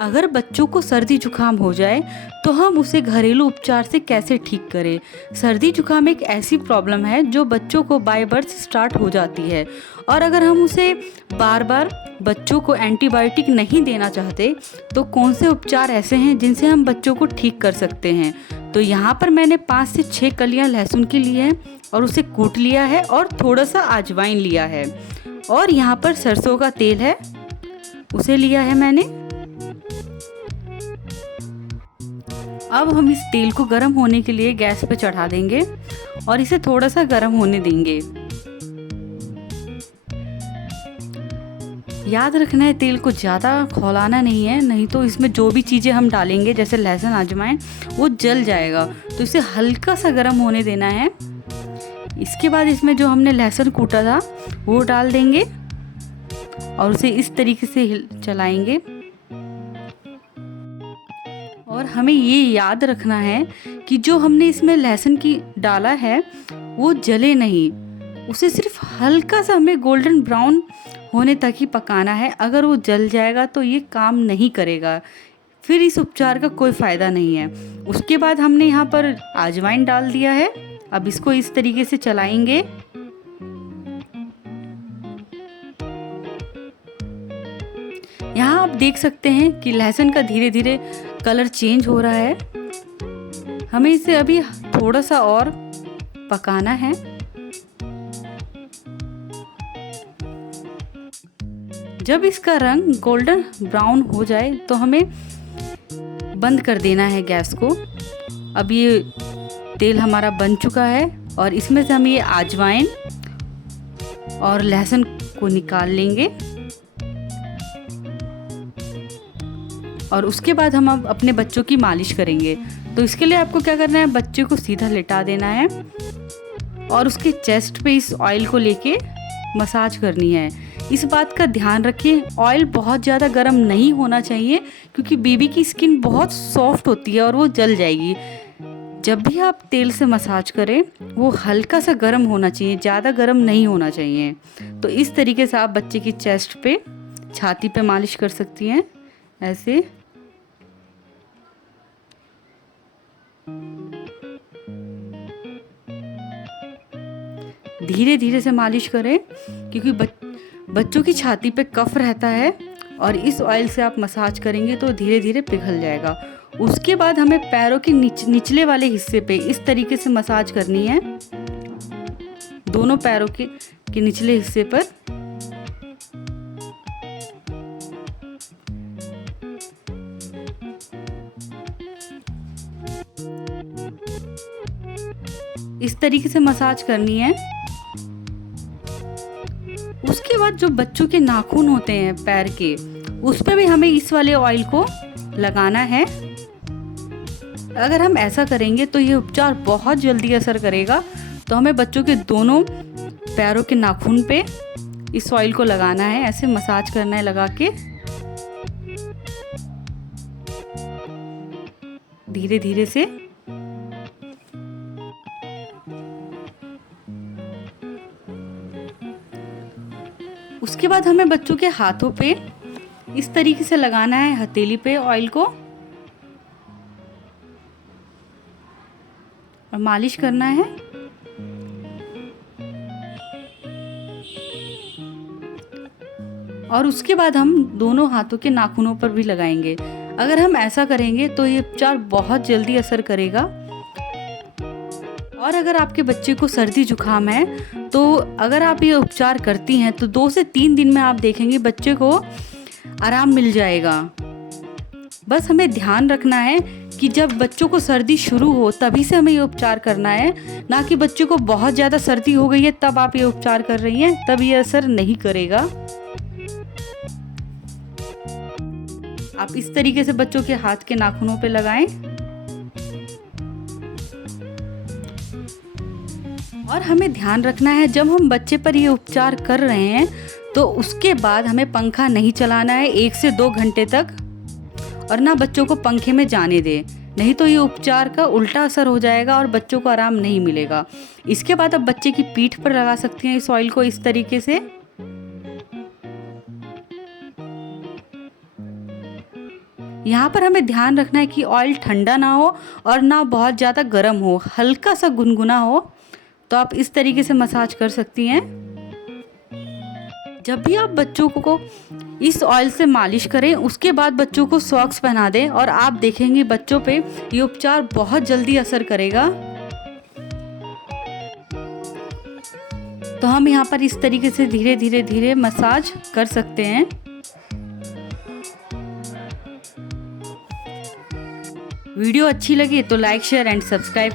अगर बच्चों को सर्दी जुकाम हो जाए तो हम उसे घरेलू उपचार से कैसे ठीक करें। सर्दी जुकाम एक ऐसी प्रॉब्लम है जो बच्चों को बाय बर्थ स्टार्ट हो जाती है और अगर हम उसे बार बार बच्चों को एंटीबायोटिक नहीं देना चाहते तो कौन से उपचार ऐसे हैं जिनसे हम बच्चों को ठीक कर सकते हैं। तो यहाँ पर मैंने 5 से 6 कलियाँ लहसुन की ली है और उसे कूट लिया है और थोड़ा सा अजवाइन लिया है और यहाँ पर सरसों का तेल है उसे लिया है मैंने। अब हम इस तेल को गर्म होने के लिए गैस पे चढ़ा देंगे और इसे थोड़ा सा गर्म होने देंगे। याद रखना है तेल को ज़्यादा खौलाना नहीं है, नहीं तो इसमें जो भी चीज़ें हम डालेंगे जैसे लहसुन अजवाइन वो जल जाएगा। तो इसे हल्का सा गर्म होने देना है। इसके बाद इसमें जो हमने लहसुन कूटा था वो डाल देंगे और उसे इस तरीके से चलाएंगे। और हमें ये याद रखना है कि जो हमने इसमें लहसुन की डाला है वो जले नहीं, उसे सिर्फ हल्का सा हमें गोल्डन ब्राउन होने तक ही पकाना है। अगर वो जल जाएगा तो ये काम नहीं करेगा, फिर इस उपचार का कोई फ़ायदा नहीं है। उसके बाद हमने यहाँ पर अजवाइन डाल दिया है। अब इसको इस तरीके से चलाएंगे। यहाँ आप देख सकते हैं कि लहसुन का धीरे धीरे कलर चेंज हो रहा है। हमें इसे अभी थोड़ा सा और पकाना है। जब इसका रंग गोल्डन ब्राउन हो जाए तो हमें बंद कर देना है गैस को। अब ये तेल हमारा बन चुका है और इसमें से हम ये अजवाइन और लहसुन को निकाल लेंगे और उसके बाद हम अब अपने बच्चों की मालिश करेंगे। तो इसके लिए आपको क्या करना है, बच्चे को सीधा लेटा देना है और उसके चेस्ट पे इस ऑयल को लेके मसाज करनी है। इस बात का ध्यान रखिए ऑयल बहुत ज़्यादा गर्म नहीं होना चाहिए क्योंकि बेबी की स्किन बहुत सॉफ्ट होती है और वो जल जाएगी। जब भी आप तेल से मसाज करें वो हल्का सा गर्म होना चाहिए, ज़्यादा गर्म नहीं होना चाहिए। तो इस तरीके से आप बच्चे की चेस्ट पे, छाती पे मालिश कर सकती हैं ऐसे। धीरे धीरे से मालिश करें क्योंकि बच्चों की छाती पे कफ रहता है और इस ऑयल से आप मसाज करेंगे तो धीरे धीरे पिघल जाएगा। उसके बाद हमें पैरों के निचले वाले हिस्से पे इस तरीके से मसाज करनी है, दोनों पैरों के निचले हिस्से पर। इस तरीके से मसाज करनी है। उसके बाद जो बच्चों के नाखून होते हैं पैर के, उस पे भी हमें इस वाले ऑयल को लगाना है। अगर हम ऐसा करेंगे तो ये उपचार बहुत जल्दी असर करेगा। तो हमें बच्चों के दोनों पैरों के नाखून पे इस ऑयल को लगाना है, ऐसे मसाज करना है लगा के धीरे धीरे से। उसके बाद हमें बच्चों के हाथों पे इस तरीके से लगाना है, हथेली पे ऑयल को, और मालिश करना है। और उसके बाद हम दोनों हाथों के नाखूनों पर भी लगाएंगे। अगर हम ऐसा करेंगे तो ये उपचार बहुत जल्दी असर करेगा। और अगर आपके बच्चे को सर्दी जुकाम है तो अगर आप ये उपचार करती हैं तो 2 से 3 दिन में आप देखेंगे बच्चे को आराम मिल जाएगा। बस हमें ध्यान रखना है कि जब बच्चों को सर्दी शुरू हो तभी से हमें ये उपचार करना है, ना कि बच्चों को बहुत ज़्यादा सर्दी हो गई है तब आप ये उपचार कर रही हैं, तब ये असर नहीं करेगा। आप इस तरीके से बच्चों के हाथ के नाखूनों पे लगाएं। और हमें ध्यान रखना है जब हम बच्चे पर ये उपचार कर रहे हैं तो उसके बाद हमें पंखा नहीं चलाना है 1 से 2 घंटे तक, और ना बच्चों को पंखे में जाने दें, नहीं तो ये उपचार का उल्टा असर हो जाएगा और बच्चों को आराम नहीं मिलेगा। इसके बाद आप बच्चे की पीठ पर लगा सकती हैं इस ऑयल को इस तरीके से। यहाँ पर हमें ध्यान रखना है कि ऑयल ठंडा ना हो और ना बहुत ज़्यादा गर्म हो, हल्का सा गुनगुना हो। तो आप इस तरीके से मसाज कर सकती हैं। जब भी आप बच्चों को इस ऑयल से मालिश करें, उसके बाद बच्चों को सॉक्स पहना दें और आप देखेंगे बच्चों पे ये उपचार बहुत जल्दी असर करेगा। तो हम यहाँ पर इस तरीके से धीरे धीरे मसाज कर सकते हैं। वीडियो अच्छी लगी तो लाइक, शेयर एंड सब्सक्राइब